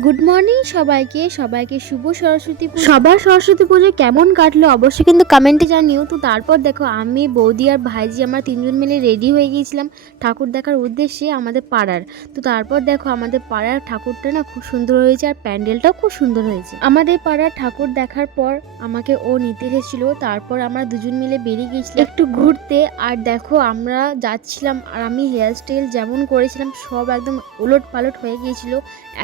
Good morning সবাইকে শুভ সরস্বতী পুজো। সবার সরস্বতী পুজো কেমন কাটলো অবশ্যই কিন্তু কমেন্টে জানিও। তো তারপর দেখো আমি, বৌদি আর ভাইজি আমরা তিনজন মিলে রেডি হয়ে গিয়েছিলাম ঠাকুর দেখার উদ্দেশ্যে আমাদের পাড়ার। তো তারপর দেখো আমাদের পাড়ার ঠাকুরটা না খুব সুন্দর হয়েছে আর প্যান্ডেলটাও খুব সুন্দর হয়েছে। আমাদের পাড়ার ঠাকুর দেখার পর আমাকে ও নিতে এসেছিল, তারপর আমরা দুজন মিলে বেরিয়ে গিয়েছিলাম একটু ঘুরতে। আর দেখো আমরা যাচ্ছিলাম আর আমি হেয়ার স্টাইল যেমন করেছিলাম সব একদম ওলট পালট হয়ে গিয়েছিল,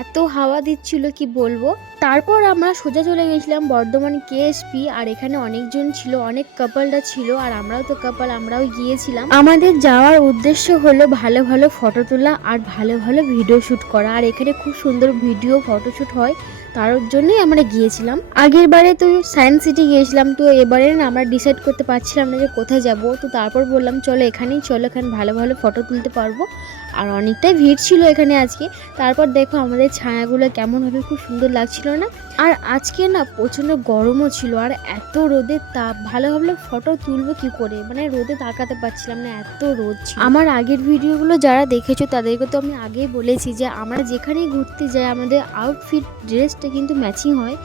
এত হাওয়া দিচ্ছিল কি বলবো। তারপর আমরা সোজা চলে গেছিলাম বর্ধমান কেএসপি। আর এখানে অনেকজন ছিল, অনেক কাপলরা ছিল আর আমরাও তো কাপল, আমরাও গিয়েছিলাম। আমাদের যাওয়ার উদ্দেশ্য হলো ভালো ভালো ফটো তোলা আর ভালো ভালো ভিডিও শ্যুট করা। আর এখানে খুব সুন্দর ভিডিও ফটোশ্যুট হয়, তার জন্যই আমরা গিয়েছিলাম। আগের বারে তো সায়েন্স সিটি গিয়েছিলাম, তো এবারে না আমরা ডিসাইড করতে পারছিলাম না যে কোথায় যাব। তো তারপর বললাম চলো এখানেই চলো, এখানে ভালো ভালো ফটো তুলতে পারবো। আর অনেকটাই ভিড় ছিল এখানে আজকে। তারপর দেখো আমাদের ছায়াগুলো কেমনভাবে খুব সুন্দর লাগছিল না। আর আজকে না প্রচণ্ড গরমও ছিল আর এত রোদের তাপ, ভালোভাবে ফটো তুলবো কি করে, মানে রোদে তাকাতে পারছিলাম না, এত রোদ ছিল। আমার আগের ভিডিওগুলো যারা দেখেছো তাদেরকে তো আমি আগেই বলেছি যে আমরা যেখানেই ঘুরতে যাই আমাদের আউটফিট ড্রেসটা কিন্তু ম্যাচিং হয়।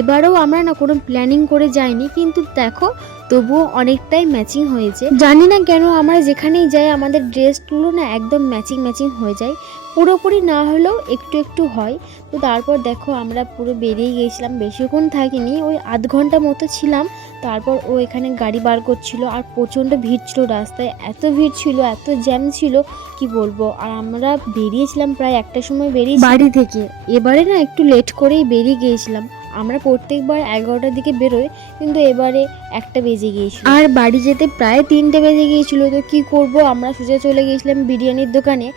এবারেও আমরা না কোনো প্ল্যানিং করে যাইনি, কিন্তু দেখো তবুও অনেকটাই ম্যাচিং হয়েছে। জানি না কেন আমরা যেখানেই যাই আমাদের ড্রেসগুলো না একদম ম্যাচিং হয়ে যায়, পুরোপুরি না হলেও একটু একটু হয়। তো তারপর দেখো আমরা পুরো বেরিয়ে গিয়েছিলাম, বেশিক্ষণ থাকিনি, ওই আধ ঘন্টা মতো ছিলাম। তারপর ও এখানে গাড়ি বার করছিল আর প্রচণ্ড ভিড় ছিল রাস্তায়, এত ভিড় ছিল, এত জ্যাম ছিল কি বলবো। আর আমরা বেরিয়েছিলাম প্রায় একটার সময় বেরিয়ে বাড়ি থেকে। এবারে না একটু লেট করেই বেরিয়ে গিয়েছিলাম। আমরা প্রত্যেকবার 11টার দিকে বেরোই, কিন্তু এবারে 1টা বেজে গিয়েছিল আর বাড়ি যেতে প্রায় 3টে বেজে গিয়েছিল। তো কি করব, আমরা সোজা চলে গিয়েছিলাম বিরিয়ানির দোকানে।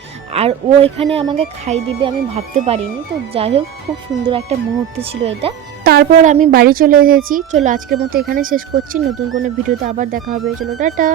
আর ও এখানে আমাকে খাই দিবে আমি ভাবতে পারিনি। তো যাই হোক, খুব সুন্দর একটা মুহূর্ত ছিল এটা। তারপর আমি বাড়ি চলে এসেছি। চলো আজকের মতো এখানে শেষ করছি, নতুন কোনো ভিডিওতে আবার দেখা হবে। চলো টাটা।